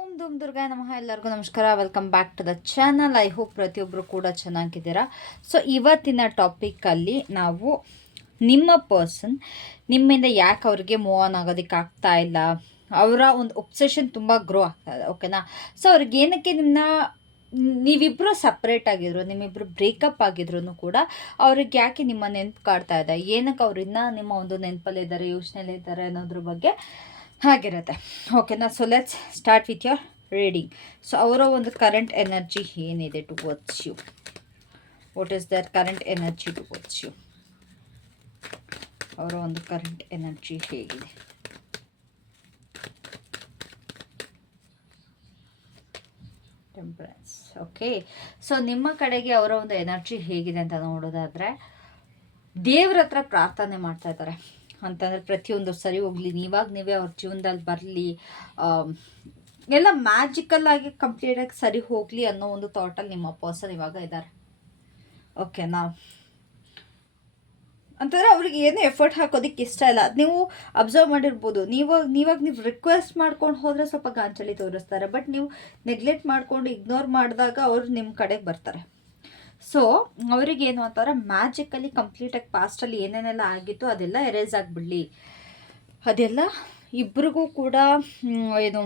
ಓಂ ಧೂಮ್ ದುರ್ಗಾಯ ನಮಃ. ಎಲ್ಲರಿಗೂ ನಮಸ್ಕಾರ. Welcome back to the channel. I hope ಪ್ರತಿಯೊಬ್ಬರು ಕೂಡ ಚೆನ್ನಾಗಿದ್ದೀರಾ. ಸೊ ಇವತ್ತಿನ ಟಾಪಿಕಲ್ಲಿ ನಾವು ನಿಮ್ಮ ಪರ್ಸನ್ ನಿಮ್ಮಿಂದ ಯಾಕೆ ಅವ್ರಿಗೆ ಮೂವ್ ಆನ್ ಆಗೋದಕ್ಕೆ ಆಗ್ತಾ ಇಲ್ಲ, ಅವರ ಒಂದು ಒಬ್ಸೆಷನ್ ತುಂಬ ಗ್ರೋ ಆಗ್ತಾ ಇದೆ. ಓಕೆನಾ. ಸೊ ಅವ್ರಿಗೆ ಏನಕ್ಕೆ ನೀವಿಬ್ಬರು ಸಪ್ರೇಟ್ ಆಗಿದ್ರು, ನಿಮ್ಮಿಬ್ಬರು ಬ್ರೇಕಪ್ ಆಗಿದ್ರು ಕೂಡ ಅವ್ರಿಗೆ ಯಾಕೆ ನಿಮ್ಮ ನೆನಪು ಕಾಡ್ತಾ ಇದೆ, ಏನಕ್ಕೆ ಅವ್ರನ್ನ ನಿಮ್ಮ ಒಂದು ನೆನಪಲ್ಲಿದ್ದಾರೆ, ಯೋಚನೆಯಲ್ಲಿ ಇದ್ದಾರೆ ಅನ್ನೋದ್ರ ಬಗ್ಗೆ ಆಗಿರುತ್ತೆ. ಓಕೆನಾ. So let's start with your reading. So ಅವರ ಒಂದು ಕರೆಂಟ್ ಎನರ್ಜಿ ಏನಿದೆ towards you, what is their current energy towards you, ಅವರ ಒಂದು ಕರೆಂಟ್ ಎನರ್ಜಿ ಹೇಗಿದೆ. ಟೆಂಪರೆನ್ಸ್. ಓಕೆ. ಸೊ ನಿಮ್ಮ ಕಡೆಗೆ ಅವರ ಒಂದು ಎನರ್ಜಿ ಹೇಗಿದೆ ಅಂತ ನೋಡೋದಾದರೆ, ದೇವ್ರ ಹತ್ರ ಪ್ರಾರ್ಥನೆ ಮಾಡ್ತಾ ಇದ್ದಾರೆ ಅಂತಂದರೆ ಪ್ರತಿಯೊಂದು ಸರಿ ಹೋಗಲಿ, ನೀವೇ ಅವ್ರ ಜೀವನದಲ್ಲಿ ಬರಲಿ, ಎಲ್ಲ ಮ್ಯಾಜಿಕಲ್ ಆಗಿ ಕಂಪ್ಲೀಟಾಗಿ ಸರಿ ಹೋಗಲಿ ಅನ್ನೋ ಒಂದು ಥಾಟಲ್ಲಿ ನಿಮ್ಮ ಪರ್ಸನ್ ಇವಾಗ ಇದ್ದಾರೆ. ಓಕೆನಾ. ಅಂತಂದರೆ ಅವ್ರಿಗೆ ಏನೂ ಎಫರ್ಟ್ ಹಾಕೋದಕ್ಕೆ ಇಷ್ಟ ಇಲ್ಲ. ಅದು ನೀವು ಅಬ್ಸರ್ವ್ ಮಾಡಿರ್ಬೋದು. ನೀವು ರಿಕ್ವೆಸ್ಟ್ ಮಾಡ್ಕೊಂಡು ಹೋದರೆ ಸ್ವಲ್ಪ ಗಾಂಚಲಿ ತೋರಿಸ್ತಾರೆ, ಬಟ್ ನೀವು ನೆಗ್ಲೆಕ್ಟ್ ಮಾಡ್ಕೊಂಡು ಇಗ್ನೋರ್ ಮಾಡಿದಾಗ ಅವರು ನಿಮ್ಮ ಕಡೆಗೆ ಬರ್ತಾರೆ. ಸೊ ಅವರಿಗೇನು ಅಂತಾರೆ, ಮ್ಯಾಜಿಕಲಿ ಕಂಪ್ಲೀಟಾಗಿ ಪಾಸ್ಟಲ್ಲಿ ಏನೇನೆಲ್ಲ ಆಗಿತ್ತು ಅದೆಲ್ಲ ಎರೇಸ್ ಆಗಿಬಿಡಲಿ, ಅದೆಲ್ಲ ಇಬ್ರಿಗೂ ಕೂಡ ಏನು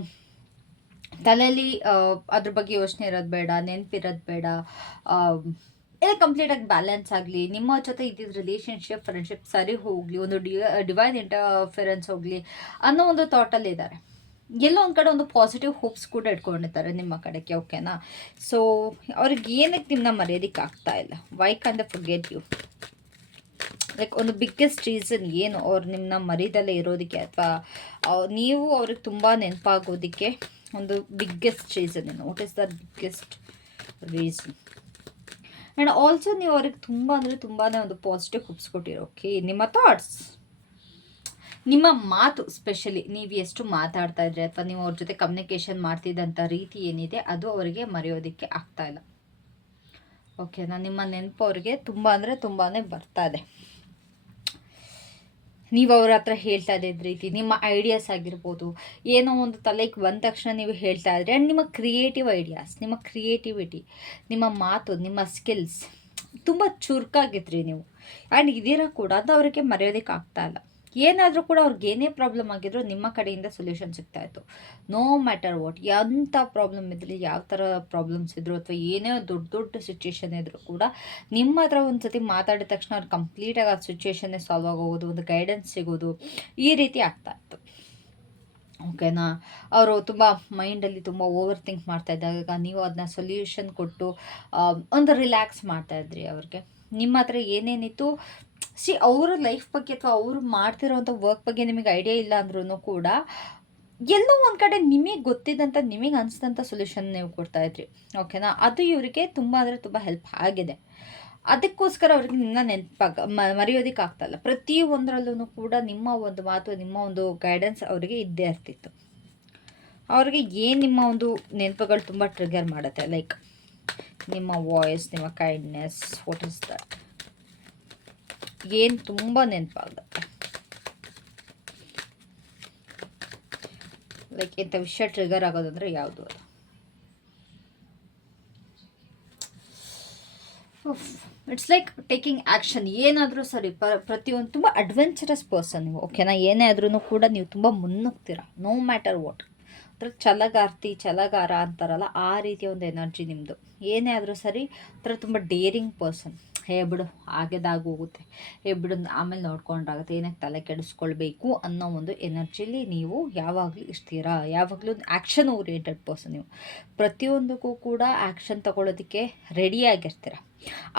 ತಲೆಯಲ್ಲಿ ಅದ್ರ ಬಗ್ಗೆ ಯೋಚನೆ ಇರೋದು ಬೇಡ, ನೆನಪಿರೋದು ಬೇಡ, ಎಲ್ಲ ಕಂಪ್ಲೀಟಾಗಿ ಬ್ಯಾಲೆನ್ಸ್ ಆಗಲಿ, ನಿಮ್ಮ ಜೊತೆ ಇದ್ದಿದ್ದು ರಿಲೇಷನ್ಶಿಪ್ ಫ್ರೆಂಡ್ಶಿಪ್ ಸರಿ ಹೋಗಲಿ, ಒಂದು ಡಿವೈನ್ ಇಂಟರ್ಫಿರೆನ್ಸ್ ಹೋಗಲಿ ಅನ್ನೋ ಒಂದು ಥಾಟಲ್ಲಿ ಇದ್ದಾರೆ. ಎಲ್ಲೋ ಒಂದು ಕಡೆ ಒಂದು ಪಾಸಿಟಿವ್ ಹೋಪ್ಸ್ ಕೂಡ ಇಟ್ಕೊಂಡಿದ್ದಾರೆ ನಿಮ್ಮ ಕಡೆಗೆ. ಓಕೆನಾ. ಸೊ ಅವ್ರಿಗೆ ಏನಕ್ಕೆ ನಿಮ್ಮನ್ನ ಮರೆಯೋದಕ್ಕೆ ಆಗ್ತಾ ಇಲ್ಲ, why can they forget you, like ಒಂದು ಬಿಗ್ಗೆಸ್ಟ್ ರೀಸನ್ ಏನು ಅವ್ರು ನಿಮ್ಮನ್ನ ಮರೀದಲ್ಲೇ ಇರೋದಕ್ಕೆ, ಅಥವಾ ನೀವು ಅವ್ರಿಗೆ ತುಂಬ ನೆನಪಾಗೋದಕ್ಕೆ ಒಂದು ಬಿಗ್ಗೆಸ್ಟ್ ರೀಸನ್ ಏನು, what is the biggest reason. And also ನೀವು ಅವ್ರಿಗೆ ತುಂಬ ಅಂದರೆ ತುಂಬಾ ಒಂದು ಪಾಸಿಟಿವ್ ಹೋಪ್ಸ್ ಕೊಟ್ಟಿರೋ. ಓಕೆ. ನಿಮ್ಮ ಥಾಟ್ಸ್, ನಿಮ್ಮ ಮಾತು, ಸ್ಪೆಷಲಿ ನೀವು ಎಷ್ಟು ಮಾತಾಡ್ತಾ ಇದ್ರೆ ಅಥವಾ ನೀವು ಅವ್ರ ಜೊತೆ ಕಮ್ಯುನಿಕೇಷನ್ ಮಾಡ್ತಿದ್ದಂಥ ರೀತಿ ಏನಿದೆ ಅದು ಅವರಿಗೆ ಮರೆಯೋದಕ್ಕೆ ಆಗ್ತಾ ಇಲ್ಲ. ಓಕೆನಾ. ನಿಮ್ಮ ನೆನಪು ಅವ್ರಿಗೆ ತುಂಬ ಅಂದರೆ ತುಂಬಾ ಬರ್ತಾ ಇದೆ. ನೀವು ಅವ್ರ ಹತ್ರ ಹೇಳ್ತಾ ಇದ್ದ ರೀತಿ, ನಿಮ್ಮ ಐಡಿಯಾಸ್ ಆಗಿರ್ಬೋದು, ಏನೋ ಒಂದು ತಲೆಗೆ ಬಂದ ತಕ್ಷಣ ನೀವು ಹೇಳ್ತಾ ಇದ್ರಿ. ಆ್ಯಂಡ್ ನಿಮ್ಮ ಕ್ರಿಯೇಟಿವ್ ಐಡಿಯಾಸ್, ನಿಮ್ಮ ಕ್ರಿಯೇಟಿವಿಟಿ, ನಿಮ್ಮ ಮಾತು, ನಿಮ್ಮ ಸ್ಕಿಲ್ಸ್ ತುಂಬ ಚುರುಕಾಗಿದ್ರಿ ನೀವು. ಆ್ಯಂಡ್ ಇದೀರ ಕೂಡ ಅದು ಅವರಿಗೆ ಮರೆಯೋದಕ್ಕೆ ಆಗ್ತಾ ಇಲ್ಲ. ಏನಾದರೂ ಕೂಡ ಅವ್ರಿಗೆ ಏನೇ ಪ್ರಾಬ್ಲಮ್ ಆಗಿದ್ರು ನಿಮ್ಮ ಕಡೆಯಿಂದ ಸೊಲ್ಯೂಷನ್ ಸಿಗ್ತಾಯಿತ್ತು. ನೋ ಮ್ಯಾಟರ್ ವಾಟ್, ಎಂಥ ಪ್ರಾಬ್ಲಮ್ ಇದ್ರಲ್ಲಿ, ಯಾವ ಥರ ಪ್ರಾಬ್ಲಮ್ಸ್ ಇದ್ರು, ಅಥವಾ ಏನೇ ದೊಡ್ಡ ದೊಡ್ಡ ಸಿಚುವೇಶನ್ ಇದ್ದರೂ ಕೂಡ ನಿಮ್ಮ ಹತ್ರ ಒಂದು ಸತಿ ಮಾತಾಡಿದ ತಕ್ಷಣ ಅವ್ರು ಕಂಪ್ಲೀಟಾಗಿ ಆ ಸಿಚುವೇಶನ್ನೇ ಸಾಲ್ವ್ ಆಗೋದು, ಒಂದು ಗೈಡೆನ್ಸ್ ಸಿಗೋದು, ಈ ರೀತಿ ಆಗ್ತಾಯಿತ್ತು. ಓಕೆನಾ. ಅವರು ತುಂಬ ಮೈಂಡಲ್ಲಿ ತುಂಬ ಓವರ್ ಥಿಂಕ್ ಮಾಡ್ತಾ ಇದ್ದಾಗ ನೀವು ಅದನ್ನ ಸೊಲ್ಯೂಷನ್ ಕೊಟ್ಟು ಒಂದು ರಿಲ್ಯಾಕ್ಸ್ ಮಾಡ್ತಾಯಿದ್ರಿ ಅವ್ರಿಗೆ. ನಿಮ್ಮ ಹತ್ರ ಏನೇನಿತ್ತು ಅವರ ಲೈಫ್ ಬಗ್ಗೆ ಅಥವಾ ಅವರು ಮಾಡ್ತಿರೋವಂಥ ವರ್ಕ್ ಬಗ್ಗೆ ನಿಮಗೆ ಐಡಿಯಾ ಇಲ್ಲ ಅಂದ್ರೂ ಕೂಡ ಎಲ್ಲೋ ಒಂದು ಕಡೆ ನಿಮಗೆ ಗೊತ್ತಿದ್ದಂಥ, ನಿಮಗೆ ಅನಿಸಿದಂಥ ಸೊಲ್ಯೂಷನ್ ನೀವು ಕೊಡ್ತಾಯಿದ್ರಿ. ಓಕೆನಾ. ಅದು ಇವರಿಗೆ ತುಂಬ ಅಂದರೆ ತುಂಬ ಹೆಲ್ಪ್ ಆಗಿದೆ. ಅದಕ್ಕೋಸ್ಕರ ಅವ್ರಿಗೆ ನಿನ್ನ ಮರೆಯೋದಕ್ಕೆ ಆಗ್ತಾಯಿಲ್ಲ. ಪ್ರತಿಯೊಂದರಲ್ಲೂ ಕೂಡ ನಿಮ್ಮ ಒಂದು ಮಾತು, ನಿಮ್ಮ ಒಂದು ಗೈಡೆನ್ಸ್ ಅವರಿಗೆ ಇದ್ದೇ ಇರ್ತಿತ್ತು. ಅವ್ರಿಗೆ ಏನು ನಿಮ್ಮ ಒಂದು ನೆನಪುಗಳು ತುಂಬ ಟ್ರಿಗರ್ ಮಾಡುತ್ತೆ, ಲೈಕ್ ನಿಮ್ಮ ವಾಯ್ಸ್, ನಿಮ್ಮ ಕೈಂಡ್ನೆಸ್, ವಾಟ್ ಇಸ್ ದಟ್, ಏನು ತುಂಬ ನೆನಪಾಗುತ್ತೆ. ಲೈಕ್ ಇಂಥ ವಿಷಯ ಟ್ರಿಗರ್ ಆಗೋದಂದರೆ ಯಾವುದು ಅದು. It's like taking action. ಏನಾದರೂ ಸರಿ, ಪ್ರತಿಯೊಂದು ತುಂಬ ಅಡ್ವೆಂಚರಸ್ ಪರ್ಸನ್ ನೀವು. ಓಕೆನಾ. ಏನೇ ಆದ್ರೂ ಕೂಡ ನೀವು ತುಂಬ ಮುನ್ನುಗ್ತೀರಾ, ನೋ ಮ್ಯಾಟರ್ ವಾಟ್. ಅದ್ರ ಛಲಗಾರ ಅಂತಾರಲ್ಲ, ಆ ರೀತಿಯ ಒಂದು ಎನರ್ಜಿ ನಿಮ್ಮದು. ಏನೇ ಆದರೂ ಸರಿ ಒಂಥರ ತುಂಬ ಡೇರಿಂಗ್ ಪರ್ಸನ್. ಬಿಡು ಹೋಗುತ್ತೆ, ಬಿಡು ಆಮೇಲೆ ನೋಡ್ಕೊಂಡ್ರಾಗುತ್ತೆ, ಏನಕ್ಕೆ ತಲೆ ಕೆಡಿಸ್ಕೊಳ್ಬೇಕು ಅನ್ನೋ ಒಂದು ಎನರ್ಜಿಲಿ ನೀವು ಯಾವಾಗಲೂ ಇರ್ತೀರಾ. ಯಾವಾಗಲೂ ಆ್ಯಕ್ಷನ್ ಓರಿಯೆಂಟೆಡ್ ಪರ್ಸನ್ ನೀವು. ಪ್ರತಿಯೊಂದಕ್ಕೂ ಕೂಡ ಆ್ಯಕ್ಷನ್ ತೊಗೊಳೋದಕ್ಕೆ ರೆಡಿಯಾಗಿರ್ತೀರ.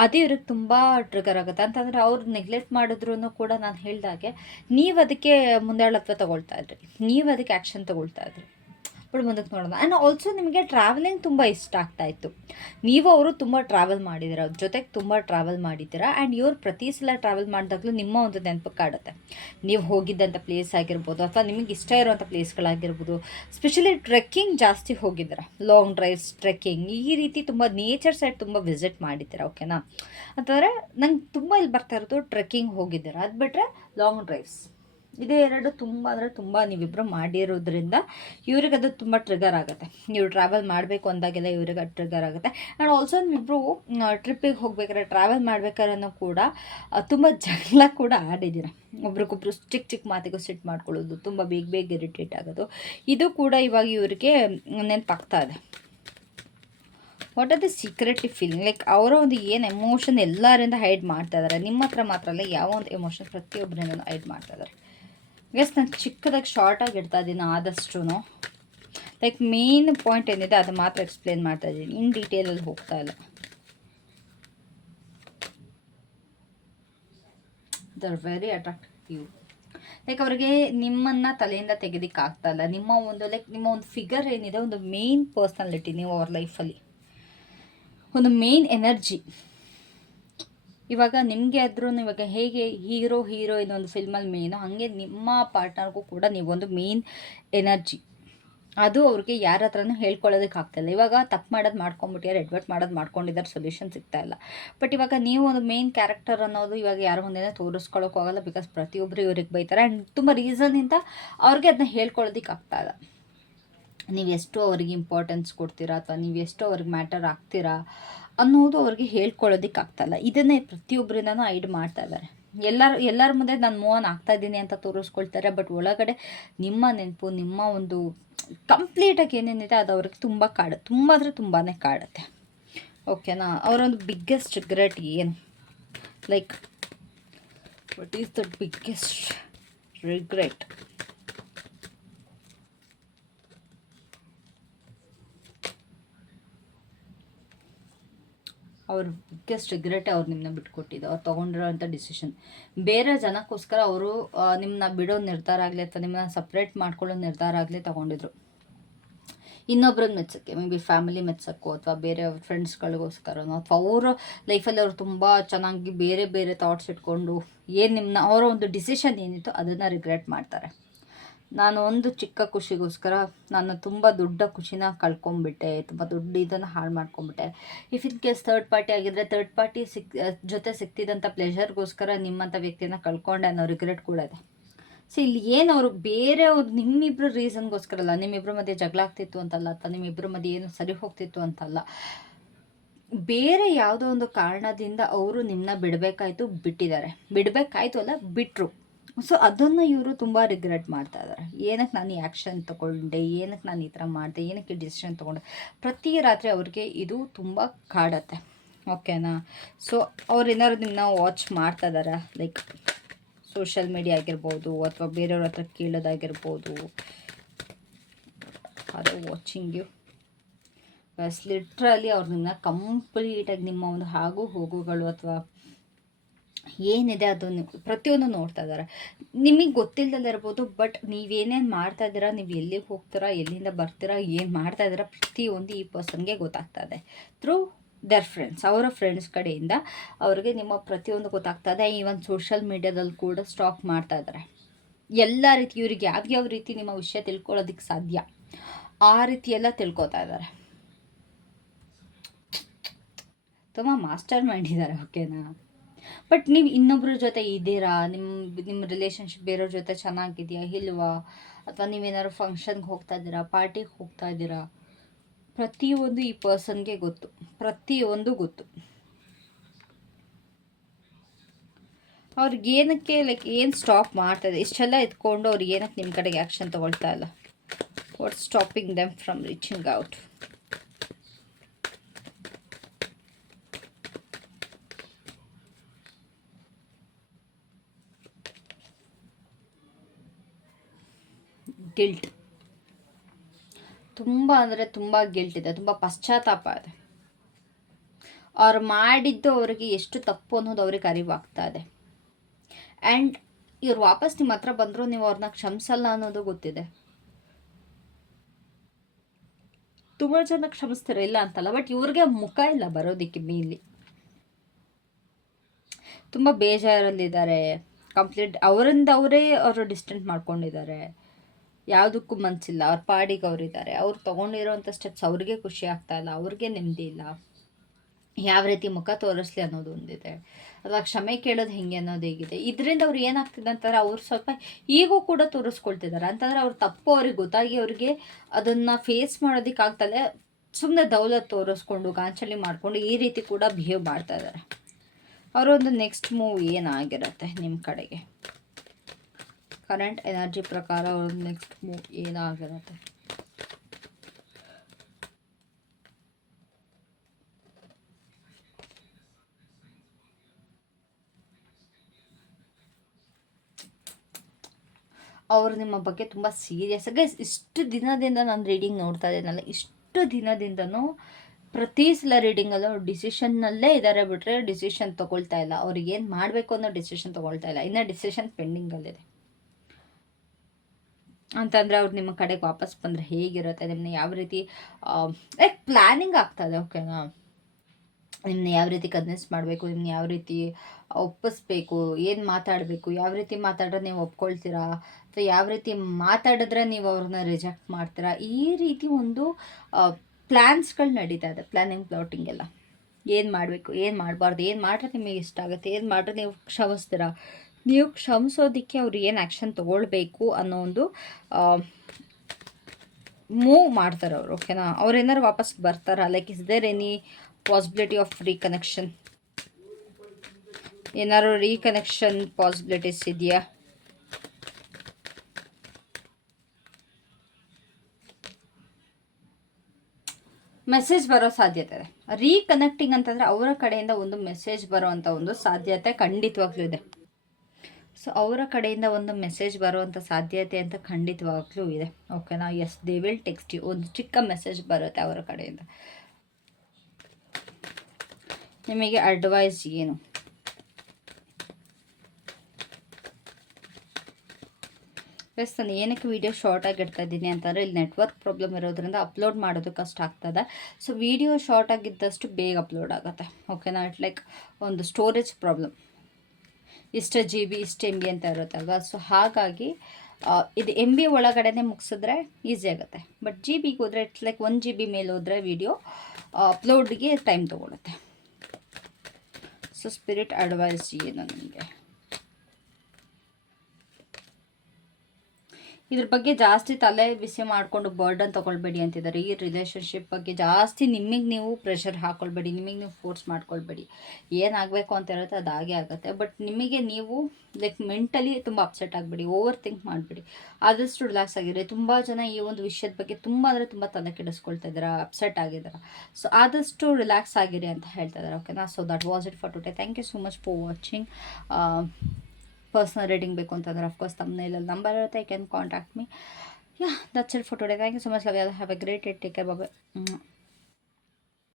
ಅದೇ ಇವ್ರಿಗೆ ತುಂಬ ಟ್ರಿಗರ್ ಆಗುತ್ತೆ. ಅಂತಂದರೆ ಅವ್ರು ನೆಗ್ಲೆಕ್ಟ್ ಮಾಡಿದ್ರು ಕೂಡ ನಾನು ಹೇಳಿದಾಗೆ ನೀವು ಅದಕ್ಕೆ ಮುಂದಾಳತ್ವ ತೊಗೊಳ್ತಾ ಇದ್ರಿ, ನೀವು ಅದಕ್ಕೆ ಆ್ಯಕ್ಷನ್ ತೊಗೊಳ್ತಾ ಇದ್ರಿ. ಬಟ್ ಮುಂದಕ್ಕೆ ನೋಡೋಣ. ಆ್ಯಂಡ್ ಆಲ್ಸೋ ನಿಮಗೆ ಟ್ರಾವೆಲಿಂಗ್ ತುಂಬ ಇಷ್ಟ ಆಗ್ತಾಯಿತ್ತು. ನೀವು ಅವರು ತುಂಬ ಟ್ರಾವೆಲ್ ಮಾಡಿದ್ದೀರ, ಅವ್ರ ಜೊತೆಗೆ ತುಂಬ ಟ್ರಾವೆಲ್ ಮಾಡಿದ್ದೀರಾ. ಆ್ಯಂಡ್ ಇವ್ರು ಪ್ರತಿ ಸಲ ಟ್ರಾವೆಲ್ ಮಾಡಿದಾಗಲೂ ನಿಮ್ಮ ಒಂದು ನೆನಪು ಕಾಡುತ್ತೆ. ನೀವು ಹೋಗಿದ್ದಂಥ ಪ್ಲೇಸ್ ಆಗಿರ್ಬೋದು, ಅಥವಾ ನಿಮಗೆ ಇಷ್ಟ ಇರುವಂಥ ಪ್ಲೇಸ್ಗಳಾಗಿರ್ಬೋದು. ಸ್ಪೆಷಲಿ ಟ್ರೆಕ್ಕಿಂಗ್ ಜಾಸ್ತಿ ಹೋಗಿದ್ದೀರ, ಲಾಂಗ್ ಡ್ರೈವ್ಸ್, ಟ್ರೆಕ್ಕಿಂಗ್, ಈ ರೀತಿ ತುಂಬ ನೇಚರ್ ಸೈಡ್ ತುಂಬ ವಿಸಿಟ್ ಮಾಡಿದ್ದೀರಾ. ಓಕೆನಾ. ಅಂತಂದರೆ ನಂಗೆ ತುಂಬ ಇಲ್ಲಿ ಬರ್ತಾ ಇರೋದು ಟ್ರೆಕ್ಕಿಂಗ್ ಹೋಗಿದ್ದೀರ, ಅದು ಬಿಟ್ಟರೆ ಲಾಂಗ್ ಡ್ರೈವ್ಸ್, ಇದೇ ಎರಡು ತುಂಬ ಅಂದರೆ ತುಂಬ ನೀವಿಬ್ಬರು ಮಾಡಿರೋದ್ರಿಂದ ಇವ್ರಿಗೆ ಅದು ತುಂಬ ಟ್ರಿಗರ್ ಆಗುತ್ತೆ. ನೀವು ಟ್ರಾವೆಲ್ ಮಾಡಬೇಕು ಅಂದಾಗೆಲ್ಲ ಇವ್ರಿಗೆ ಅದು ಟ್ರಿಗರ್ ಆಗುತ್ತೆ. ಆ್ಯಂಡ್ ಆಲ್ಸೋ ನೀವಿಬ್ಬರು ಟ್ರಿಪ್ಪಿಗೆ ಹೋಗ್ಬೇಕಾದ್ರೆ ಟ್ರಾವೆಲ್ ಮಾಡ್ಬೇಕಾದ್ರೂ ಕೂಡ ತುಂಬ ಜಗಳ ಕೂಡ ಆಡಿದ್ದೀರ. ಒಬ್ರಿಗೊಬ್ರು ಚಿಕ್ಕ ಚಿಕ್ಕ ಮಾತಿಗೂ ಸಿಟ್ಟು ಮಾಡ್ಕೊಳ್ಳೋದು, ತುಂಬ ಬೇಗ ಬೇಗ ಇರಿಟೇಟ್ ಆಗೋದು, ಇದು ಕೂಡ ಇವಾಗ ಇವ್ರಿಗೆ ನೆನಪಾಗ್ತಾ ಇದೆ. What are the secretive feeling, like ಅವರ ಒಂದು ಏನು ಎಮೋಷನ್ ಎಲ್ಲರಿಂದ ಹೈಡ್ ಮಾಡ್ತಾ ಇದ್ದಾರೆ. ನಿಮ್ಮ ಹತ್ರ ಮಾತ್ರ ಅಲ್ಲ, ಯಾವ ಒಂದು ಎಮೋಷನ್ ಪ್ರತಿಯೊಬ್ಬರಿಂದ ಹೈಡ್ ಮಾಡ್ತಾ ಇದ್ದಾರೆ. ಎಸ್, ನಾನು ಚಿಕ್ಕದಾಗಿ ಶಾರ್ಟಾಗಿ ಇಡ್ತಾ ಇದ್ದೀನಿ ಆದಷ್ಟು. ಲೈಕ್ ಮೇನ್ ಪಾಯಿಂಟ್ ಏನಿದೆ ಅದು ಮಾತ್ರ ಎಕ್ಸ್ಪ್ಲೇನ್ ಮಾಡ್ತಾ ಇದ್ದೀನಿ, ಇನ್ ಡೀಟೇಲಲ್ಲಿ ಹೋಗ್ತಾ ಇಲ್ಲ. They are very attractive. Like ಅವ್ರಿಗೆ ನಿಮ್ಮನ್ನು ತಲೆಯಿಂದ ತೆಗೆದಿಕ್ಕಾಗ್ತಾ ಇಲ್ಲ. ನಿಮ್ಮ ಒಂದು ಲೈಕ್ ನಿಮ್ಮ ಒಂದು ಫಿಗರ್ ಏನಿದೆ, ಒಂದು ಮೇನ್ ಪರ್ಸ್ನಾಲಿಟಿ ನೀವು ಅವ್ರ ಲೈಫಲ್ಲಿ, ಒಂದು ಮೇನ್ ಎನರ್ಜಿ. ಇವಾಗ ನಿಮಗೆ ಆದ್ರೂ ಇವಾಗ ಹೇಗೆ ಹೀರೋ ಇನ್ನೊಂದು ಫಿಲ್ಮಲ್ಲಿ ಮೇನು, ಹಾಗೆ ನಿಮ್ಮ ಪಾರ್ಟ್ನರ್ಗೂ ಕೂಡ ನೀವೊಂದು ಮೇನ್ ಎನರ್ಜಿ. ಅದು ಅವ್ರಿಗೆ ಯಾರ ಹತ್ರನೂ ಹೇಳ್ಕೊಳ್ಳೋದಕ್ಕೆ ಆಗ್ತಾಯಿಲ್ಲ. ಇವಾಗ ತಪ್ಪು ಮಾಡೋದು ಮಾಡ್ಕೊಂಬಿಟ್ಟಿದ್ದಾರೆ, ಎಡ್ವರ್ಟ್ ಮಾಡೋದು ಮಾಡ್ಕೊಂಡಿದ್ದಾರೆ, ಸೊಲ್ಯೂಷನ್ ಸಿಗ್ತಾ ಇಲ್ಲ. ಬಟ್ ಇವಾಗ ನೀವು ಒಂದು ಮೇನ್ ಕ್ಯಾರೆಕ್ಟರ್ ಅನ್ನೋದು ಇವಾಗ ಯಾರ ಮುಂದೆ ತೋರಿಸ್ಕೊಳ್ಳೋಕೆ ಹೋಗಲ್ಲ. ಬಿಕಾಸ್ ಪ್ರತಿಯೊಬ್ಬರು ಇವ್ರಿಗೆ ಬೈತಾರೆ. ಆ್ಯಂಡ್ ತುಂಬ ರೀಸನ್ನಿಂದ ಅವ್ರಿಗೆ ಅದನ್ನ ಹೇಳ್ಕೊಳ್ಳೋದಕ್ಕೆ ಆಗ್ತಾಯಿಲ್ಲ. ನೀವು ಎಷ್ಟು ಅವ್ರಿಗೆ ಇಂಪಾರ್ಟೆನ್ಸ್ ಕೊಡ್ತೀರಾ ಅಥವಾ ನೀವು ಎಷ್ಟು ಅವ್ರಿಗೆ ಮ್ಯಾಟರ್ ಆಗ್ತೀರಾ ಅನ್ನೋದು ಅವ್ರಿಗೆ ಹೇಳ್ಕೊಳ್ಳೋದಕ್ಕೆ ಆಗ್ತಾಯಿಲ್ಲ. ಇದನ್ನೇ ಪ್ರತಿಯೊಬ್ಬರಿಂದನೂ ಹೈಡ್ ಮಾಡ್ತಾ ಇದ್ದಾರೆ. ಎಲ್ಲರ ಮುಂದೆ ನಾನು ಮೂವ್ ಆನ್ ಆಗ್ತಾ ಇದ್ದೀನಿ ಅಂತ ತೋರಿಸ್ಕೊಳ್ತಾರೆ. ಬಟ್ ಒಳಗಡೆ ನಿಮ್ಮ ನೆನಪು, ನಿಮ್ಮ ಒಂದು ಕಂಪ್ಲೀಟಾಗಿ ಏನೇನಿದೆ ಅದು ಅವ್ರಿಗೆ ತುಂಬ ತುಂಬ ಅಂದರೆ ತುಂಬಾ ಕಾಡುತ್ತೆ. ಓಕೆನಾ? ಅವರೊಂದು ಬಿಗ್ಗೆಸ್ಟ್ ರಿಗ್ರೆಟ್ ಏನು, like what is the biggest regret? ಅವ್ರ ಬಿಗ್ಗೆಸ್ಟ್ ರಿಗ್ರೆಟ್ ಅವ್ರು ನಿಮ್ಮನ್ನ ಬಿಟ್ಕೊಟ್ಟಿದ್ದು, ಅವ್ರು ತೊಗೊಂಡಿರೋಂಥ ಡಿಸಿಷನ್. ಬೇರೆ ಜನಕ್ಕೋಸ್ಕರ ಅವರು ನಿಮ್ಮನ್ನ ಬಿಡೋ ನಿರ್ಧಾರ ಆಗಲಿ ಅಥವಾ ನಿಮ್ಮನ್ನ ಸಪ್ರೇಟ್ ಮಾಡ್ಕೊಳ್ಳೋ ನಿರ್ಧಾರ ಆಗಲಿ ತೊಗೊಂಡಿದ್ರು. ಇನ್ನೊಬ್ರಿಗೆ ಮೆಚ್ಚೋಕ್ಕೆ, ಮೇ ಬಿ ಫ್ಯಾಮಿಲಿ ಮೆಚ್ಚೋಕ್ಕೋ ಅಥವಾ ಬೇರೆ ಅವ್ರ ಫ್ರೆಂಡ್ಸ್ಗಳಿಗೋಸ್ಕರನೋ, ಅಥವಾ ಅವರ ಲೈಫಲ್ಲಿ ಅವರು ತುಂಬ ಚೆನ್ನಾಗಿ ಬೇರೆ ಬೇರೆ ಥಾಟ್ಸ್ ಇಟ್ಕೊಂಡು ಏನು ನಿಮ್ಮನ್ನ ಅವರ ಒಂದು ಡಿಸಿಷನ್ ಏನಿತ್ತು ಅದನ್ನು ರಿಗ್ರೆಟ್ ಮಾಡ್ತಾರೆ. ನಾನು ಒಂದು ಚಿಕ್ಕ ಖುಷಿಗೋಸ್ಕರ ನಾನು ತುಂಬ ದೊಡ್ಡ ಖುಷಿನ ಕಳ್ಕೊಂಬಿಟ್ಟೆ, ತುಂಬ ದೊಡ್ಡ ಇದನ್ನು ಹಾಳು ಮಾಡ್ಕೊಂಬಿಟ್ಟೆ. If in case third party ಆಗಿದ್ದರೆ ಥರ್ಡ್ ಪಾರ್ಟಿ ಜೊತೆ ಸಿಗ್ತಿದ್ದಂಥ ಪ್ಲೆಷರ್ಗೋಸ್ಕರ ನಿಮ್ಮಂಥ ವ್ಯಕ್ತಿನ ಕಳ್ಕೊಂಡೆ ಅನ್ನೋ ರಿಗ್ರೆಟ್ ಕೂಡ ಇದೆ. ಸೊ ಇಲ್ಲಿ ಏನು ಅವರು ಬೇರೆ ಅವ್ರು ನಿಮ್ಮಿಬ್ಬರು ರೀಸನ್ಗೋಸ್ಕರ ಅಲ್ಲ, ನಿಮ್ಮಿಬ್ಬರ ಮಧ್ಯೆ ಜಗಳ ಆಗ್ತಿತ್ತು ಅಂತಲ್ಲ, ಅಥವಾ ನಿಮ್ಮಿಬ್ಬರ ಮಧ್ಯೆ ಏನು ಸರಿ ಹೋಗ್ತಿತ್ತು ಅಂತಲ್ಲ, ಬೇರೆ ಯಾವುದೋ ಒಂದು ಕಾರಣದಿಂದ ಅವರು ನಿಮ್ಮನ್ನ ಬಿಟ್ಟಿದ್ದಾರೆ. ಬಿಡಬೇಕಾಯ್ತು ಅಲ್ಲ, ಬಿಟ್ಟರು. ಸೊ ಅದನ್ನು ಇವರು ತುಂಬ ರಿಗ್ರೆಟ್ ಮಾಡ್ತಾ ಇದ್ದಾರೆ. ಏನಕ್ಕೆ ನಾನು ಈ ಆ್ಯಕ್ಷನ್ ತೊಗೊಂಡೆ, ಏನಕ್ಕೆ ನಾನು ಈ ಥರ ಮಾಡಿದೆ, ಏನಕ್ಕೆ ಡಿಸಿಷನ್ ತೊಗೊಂಡೆ. ಪ್ರತಿ ರಾತ್ರಿ ಅವ್ರಿಗೆ ಇದು ತುಂಬ ಕಾಡತ್ತೆ. ಓಕೆನಾ? ಸೊ ಅವ್ರು ಏನಾದ್ರು ನಿಮ್ಮನ್ನ ವಾಚ್ ಮಾಡ್ತಾ ಇದ್ದಾರೆ, ಲೈಕ್ ಸೋಷಿಯಲ್ ಮೀಡಿಯಾ ಆಗಿರ್ಬೋದು ಅಥವಾ ಬೇರೆಯವ್ರ ಹತ್ರ ಕೇಳೋದಾಗಿರ್ಬೋದು. ಅದು ವಾಚಿಂಗ್ ಯು ಬಸ್ ಲಿಟ್ರಲಿ ಅವ್ರು ನಿಮ್ಮನ್ನ ಕಂಪ್ಲೀಟಾಗಿ ನಿಮ್ಮ ಒಂದು ಹೋಗುಗಳು ಅಥವಾ ಏನಿದೆ ಅದು ಪ್ರತಿಯೊಂದು ನೋಡ್ತಾ ಇದ್ದಾರೆ. ನಿಮಗೆ ಗೊತ್ತಿಲ್ಲದಲ್ಲೇ ಇರ್ಬೋದು, ಬಟ್ ನೀವೇನೇನು ಮಾಡ್ತಾ ಇದ್ದೀರಾ, ನೀವು ಎಲ್ಲಿಗೆ ಹೋಗ್ತೀರಾ, ಎಲ್ಲಿಂದ ಬರ್ತೀರಾ, ಏನು ಮಾಡ್ತಾ ಇದ್ದೀರಾ, ಪ್ರತಿಯೊಂದು ಈ ಪರ್ಸನ್ಗೆ ಗೊತ್ತಾಗ್ತಾ ಇದೆ ಥ್ರೂ ದರ್ ಫ್ರೆಂಡ್ಸ್. ಅವರ ಫ್ರೆಂಡ್ಸ್ ಕಡೆಯಿಂದ ಅವ್ರಿಗೆ ನಿಮ್ಮ ಪ್ರತಿಯೊಂದು ಗೊತ್ತಾಗ್ತಾ ಇದೆ. ಈವನ್ ಸೋಷಿಯಲ್ ಮೀಡ್ಯಾದಲ್ಲಿ ಕೂಡ ಸ್ಟಾಕ್ ಮಾಡ್ತಾ ಇದ್ದಾರೆ. ಎಲ್ಲ ರೀತಿ ಇವ್ರಿಗೆ ಯಾವ್ಯಾವ ರೀತಿ ನಿಮ್ಮ ವಿಷಯ ತಿಳ್ಕೊಳ್ಳೋದಕ್ಕೆ ಸಾಧ್ಯ ಆ ರೀತಿ ಎಲ್ಲ ತಿಳ್ಕೊತಾ ಇದ್ದಾರೆ. ತುಂಬ ಮಾಸ್ಟರ್ ಮೈಂಡ್ ಇದ್ದಾರೆ. ಓಕೆನಾ? ಬಟ್ ನೀವು ಇನ್ನೊಬ್ಬರ ಜೊತೆ ಇದ್ದೀರಾ, ನಿಮ್ಮ ರಿಲೇಷನ್ಶಿಪ್ ಬೇರೆಯವ್ರ ಜೊತೆ ಚೆನ್ನಾಗಿದೆಯಾ ಇಲ್ವಾ, ಅಥವಾ ನೀವೇನಾದ್ರು ಫಂಕ್ಷನ್ಗೆ ಹೋಗ್ತಾ ಇದ್ದೀರಾ, ಪಾರ್ಟಿಗೆ ಹೋಗ್ತಾ ಇದ್ದೀರಾ, ಪ್ರತಿಯೊಂದು ಈ ಪರ್ಸನ್ಗೆ ಗೊತ್ತು. ಪ್ರತಿಯೊಂದು ಗೊತ್ತು. ಅವ್ರಿಗೆ ಏನಕ್ಕೆ ಲೈಕ್ ಏನು ಸ್ಟಾಪ್ ಮಾಡ್ತಾಯಿದೆ, ಇಷ್ಟೆಲ್ಲ ಎತ್ಕೊಂಡು ಅವ್ರು ಏನಕ್ಕೆ ನಿಮ್ಮ ಕಡೆಗೆ ಆ್ಯಕ್ಷನ್ ತೊಗೊಳ್ತಾ ಇಲ್ಲ? What's stopping them from reaching out? Guilt, ತುಂಬ ಅಂದರೆ ತುಂಬ ಗಿಲ್ಟ್ ಇದೆ, ತುಂಬ ಪಶ್ಚಾತ್ತಾಪ ಇದೆ. ಅವ್ರು ಮಾಡಿದ್ದು ಅವರಿಗೆ ಎಷ್ಟು ತಪ್ಪು ಅನ್ನೋದು ಅವ್ರಿಗೆ ಅರಿವಾಗ್ತಾ ಇದೆ. ಆ್ಯಂಡ್ ಇವ್ರು ವಾಪಸ್ ನಿಮ್ಮ ಹತ್ರ ಬಂದರೂ ನೀವು ಅವ್ರನ್ನ ಕ್ಷಮಿಸಲ್ಲ ಅನ್ನೋದು ಗೊತ್ತಿದೆ. ತುಂಬ ಜನ ಕ್ಷಮಿಸ್ತಾರೆ, ಇಲ್ಲ ಅಂತಲ್ಲ, ಬಟ್ ಇವ್ರಿಗೆ ಮುಖ ಇಲ್ಲ ಬರೋದಕ್ಕೆ. ಮೇನ್ಲಿ ತುಂಬ ಬೇಜಾರಲ್ಲಿದ್ದಾರೆ. ಕಂಪ್ಲೀಟ್ ಅವರಿಂದ ಅವರೇ ಅವರು ಡಿಸ್ಟೆನ್ಸ್ ಮಾಡ್ಕೊಂಡಿದ್ದಾರೆ. ಯಾವುದಕ್ಕೂ ಮನಸ್ಸಿಲ್ಲ, ಅವ್ರ ಪಾಡಿಗೆ ಅವರಿದ್ದಾರೆ. ಅವ್ರು ತೊಗೊಂಡಿರೋಂಥ ಸ್ಟೆಪ್ಸ್ ಅವ್ರಿಗೆ ಖುಷಿ ಆಗ್ತಾ ಇಲ್ಲ, ಅವ್ರಿಗೆ ನೆಮ್ಮದಿ ಇಲ್ಲ. ಯಾವ ರೀತಿ ಮುಖ ತೋರಿಸ್ಲಿ ಅನ್ನೋದು ಒಂದಿದೆ, ಅಥವಾ ಕ್ಷಮೆ ಕೇಳೋದು ಹೆಂಗೆ ಅನ್ನೋದು ಹೇಗಿದೆ. ಇದರಿಂದ ಅವ್ರು ಏನಾಗ್ತಿದೆ ಅಂತಂದ್ರೆ ಅವ್ರು ಸ್ವಲ್ಪ ಈಗೂ ಕೂಡ ತೋರಿಸ್ಕೊಳ್ತಿದ್ದಾರೆ. ಅಂತಂದರೆ ಅವ್ರು ತಪ್ಪು ಅವ್ರಿಗೆ ಗೊತ್ತಾಗಿ ಅವ್ರಿಗೆ ಅದನ್ನು ಫೇಸ್ ಮಾಡೋದಕ್ಕಾಗ್ತದೆ, ಸುಮ್ಮನೆ ದೌಲತ್ ತೋರಿಸ್ಕೊಂಡು ಗಾಂಚಲಿ ಮಾಡಿಕೊಂಡು ಈ ರೀತಿ ಕೂಡ ಬಿಹೇವ್ ಮಾಡ್ತಾ ಇದ್ದಾರೆ. ಅವರೊಂದು ನೆಕ್ಸ್ಟ್ ಮೂವ್ ಏನಾಗಿರುತ್ತೆ ನಿಮ್ಮ ಕಡೆಗೆ? ಕರೆಂಟ್ ಎನರ್ಜಿ ಪ್ರಕಾರ ಅವ್ರ ನೆಕ್ಸ್ಟ್ ಮೂವ್ ಏನಾಗಿರುತ್ತೆ? ಅವರು ನಿಮ್ಮ ಬಗ್ಗೆ ತುಂಬ ಸೀರಿಯಸ್ ಆಗಿ ಇಷ್ಟು ದಿನದಿಂದ ನಾನು ರೀಡಿಂಗ್ ನೋಡ್ತಾ ಇದ್ದೀನಲ್ಲ, ಇಷ್ಟು ದಿನದಿಂದನೂ ಪ್ರತಿ ಸಲ ರೀಡಿಂಗಲ್ಲೂ ಅವ್ರು ಡಿಸಿಷನ್ನಲ್ಲೇ ಇದ್ದಾರೆ ಬಿಟ್ಟರೆ ಡಿಸಿಷನ್ ತೊಗೊಳ್ತಾ ಇಲ್ಲ. ಅವ್ರಿಗೆ ಏನು ಮಾಡಬೇಕು ಅನ್ನೋ ಡಿಸಿಷನ್ ತೊಗೊಳ್ತಾ ಇಲ್ಲ, ಇನ್ನೂ ಡಿಸಿಷನ್ ಪೆಂಡಿಂಗಲ್ಲಿದೆ. ಅಂತಂದರೆ ಅವ್ರು ನಿಮ್ಮ ಕಡೆಗೆ ವಾಪಸ್ ಬಂದರೆ ಹೇಗಿರುತ್ತೆ, ನಿಮ್ಮನ್ನ ಯಾವ ರೀತಿ ಲೈಕ್ ಪ್ಲ್ಯಾನಿಂಗ್ ಆಗ್ತದೆ, ಓಕೆನಾ? ನಿಮ್ಮನ್ನ ಯಾವ ರೀತಿ ಕನ್ವಿನ್ಸ್ ಮಾಡಬೇಕು, ನಿಮ್ಮನ್ನ ಯಾವ ರೀತಿ ಒಪ್ಪಿಸ್ಬೇಕು, ಏನು ಮಾತಾಡಬೇಕು, ಯಾವ ರೀತಿ ಮಾತಾಡಿದ್ರೆ ನೀವು ಒಪ್ಕೊಳ್ತೀರಾ, ಅಥವಾ ಯಾವ ರೀತಿ ಮಾತಾಡಿದ್ರೆ ನೀವು ಅವ್ರನ್ನ ರಿಜೆಕ್ಟ್ ಮಾಡ್ತೀರಾ, ಈ ರೀತಿ ಒಂದು ಪ್ಲ್ಯಾನ್ಸ್ಗಳು ನಡೀತಾ ಇದೆ. ಪ್ಲ್ಯಾನಿಂಗ್ ಪ್ಲಾಟಿಂಗ್ ಎಲ್ಲ ಏನು ಮಾಡಬೇಕು, ಏನು ಮಾಡಬಾರ್ದು, ಏನು ಮಾಡಿದ್ರೆ ನಿಮಗೆ ಇಷ್ಟ ಆಗುತ್ತೆ, ಏನು ಮಾಡಿದ್ರೆ ನೀವು ಕ್ಷಮಿಸ್ತೀರಾ, ನೀವು ಕ್ಷಮಿಸೋದಕ್ಕೆ ಅವ್ರು ಏನು ಆ್ಯಕ್ಷನ್ ತೊಗೊಳ್ಬೇಕು ಅನ್ನೋ ಒಂದು ಮೂವ್ ಮಾಡ್ತಾರೆ ಅವರು, ಓಕೆನಾ? ಅವ್ರು ಏನಾರು ವಾಪಸ್ ಬರ್ತಾರಾ? Like is there any possibility of reconnection? ಏನಾದ್ರು ರೀಕನೆಕ್ಷನ್ ಪಾಸಿಬಿಲಿಟೀಸ್ ಇದೆಯಾ? ಮೆಸೇಜ್ ಬರೋ ಸಾಧ್ಯತೆ ಇದೆ. ರೀಕನೆಕ್ಟಿಂಗ್ ಅಂತಂದರೆ ಅವರ ಕಡೆಯಿಂದ ಒಂದು ಮೆಸೇಜ್ ಬರೋ ಅಂಥ ಒಂದು ಸಾಧ್ಯತೆ ಖಂಡಿತವಾಗ್ಲೂ ಇದೆ. ಸೊ ಅವರ ಕಡೆಯಿಂದ ಒಂದು ಮೆಸೇಜ್ ಬರುವಂಥ ಸಾಧ್ಯತೆ ಅಂತ ಖಂಡಿತವಾಗ್ಲೂ ಇದೆ, ಓಕೆನಾ? Yes, they will text you. ಒಂದು ಚಿಕ್ಕ ಮೆಸೇಜ್ ಬರುತ್ತೆ ಅವರ ಕಡೆಯಿಂದ. ನಿಮಗೆ ಅಡ್ವೈಸ್ ಏನು? ಎಸ್, ನಾನು ಏನಕ್ಕೆ ವೀಡಿಯೋ ಶಾರ್ಟ್ ಆಗಿಡ್ತಾ ಇದ್ದೀನಿ ಅಂತಂದರೆ ಇಲ್ಲಿ ನೆಟ್ವರ್ಕ್ ಪ್ರಾಬ್ಲಮ್ ಇರೋದ್ರಿಂದ ಅಪ್ಲೋಡ್ ಮಾಡೋದು ಕಷ್ಟ ಆಗ್ತದೆ. ಸೊ ವೀಡಿಯೋ ಶಾರ್ಟ್ ಆಗಿದ್ದಷ್ಟು ಬೇಗ ಅಪ್ಲೋಡ್ ಆಗುತ್ತೆ, ಓಕೆನಾ? ಇಟ್ ಲೈಕ್ ಒಂದು ಸ್ಟೋರೇಜ್ ಪ್ರಾಬ್ಲಮ್, ಇಷ್ಟು GB ಇಷ್ಟು MB ಅಂತ ಇರುತ್ತಲ್ವ. ಸೊ ಹಾಗಾಗಿ ಇದು MB ಒಳಗಡೆ ಮುಗಿಸಿದ್ರೆ ಈಸಿ ಆಗುತ್ತೆ. ಬಟ್ GB ಹೋದರೆ ಇಟ್ಸ್ ಲೈಕ್ 1 GB ಮೇಲೆ ಹೋದರೆ ವೀಡಿಯೋ ಅಪ್ಲೋಡ್ಗೆ ಟೈಮ್ ತೊಗೊಳುತ್ತೆ. ಸೊ ಸ್ಪಿರಿಟ್ ಅಡ್ವೈಸ್ ಏನು ನಿಮಗೆ? ಇದ್ರ ಬಗ್ಗೆ ಜಾಸ್ತಿ ತಲೆ ಬಿಸಿ ಮಾಡಿಕೊಂಡು ಬರ್ಡನ್ ತೊಗೊಳ್ಬೇಡಿ ಅಂತಿದ್ದಾರೆ. ಈ ರಿಲೇಷನ್ಶಿಪ್ ಬಗ್ಗೆ ಜಾಸ್ತಿ ನಿಮಗೆ ನೀವು ಪ್ರೆಷರ್ ಹಾಕ್ಕೊಳ್ಬೇಡಿ, ನಿಮಗೆ ನೀವು ಫೋರ್ಸ್ ಮಾಡ್ಕೊಳ್ಬೇಡಿ. ಏನಾಗಬೇಕು ಅಂತ ಇರುತ್ತೆ ಅದಾಗೆ ಆಗುತ್ತೆ. ಬಟ್ ನಿಮಗೆ ನೀವು ಲೈಕ್ ಮೆಂಟಲಿ ತುಂಬ ಅಪ್ಸೆಟ್ ಆಗಬೇಡಿ, ಓವರ್ ಥಿಂಕ್ ಮಾಡಬೇಡಿ, ಆದಷ್ಟು ರಿಲ್ಯಾಕ್ಸ್ ಆಗಿರಿ. ತುಂಬ ಜನ ಈ ಒಂದು ವಿಷಯದ ಬಗ್ಗೆ ತುಂಬ ಅಂದರೆ ತುಂಬ ತಲೆ ಕೆಡಿಸ್ಕೊಳ್ತಾ ಇದ್ದಾರೆ, ಅಪ್ಸೆಟ್ ಆಗಿದ್ದಾರೆ. ಸೊ ಆದಷ್ಟು ರಿಲ್ಯಾಕ್ಸ್ ಆಗಿರಿ ಅಂತ ಹೇಳ್ತಾ ಇದ್ದಾರೆ, ಓಕೆನಾ? So that was it for today. Thank you so much for watching. Personal reading ಬೇಕು ಅಂತಂದರೆ ಅಫ್ಕೋರ್ಸ್ ತಮ್ಮನೇಲಲ್ಲಿ ನಂಬರ್ ಇರುತ್ತೆ, you can contact me. Yeah, that's it for today. Thank you so much. Love you all. Have a great day. Take care. Bye.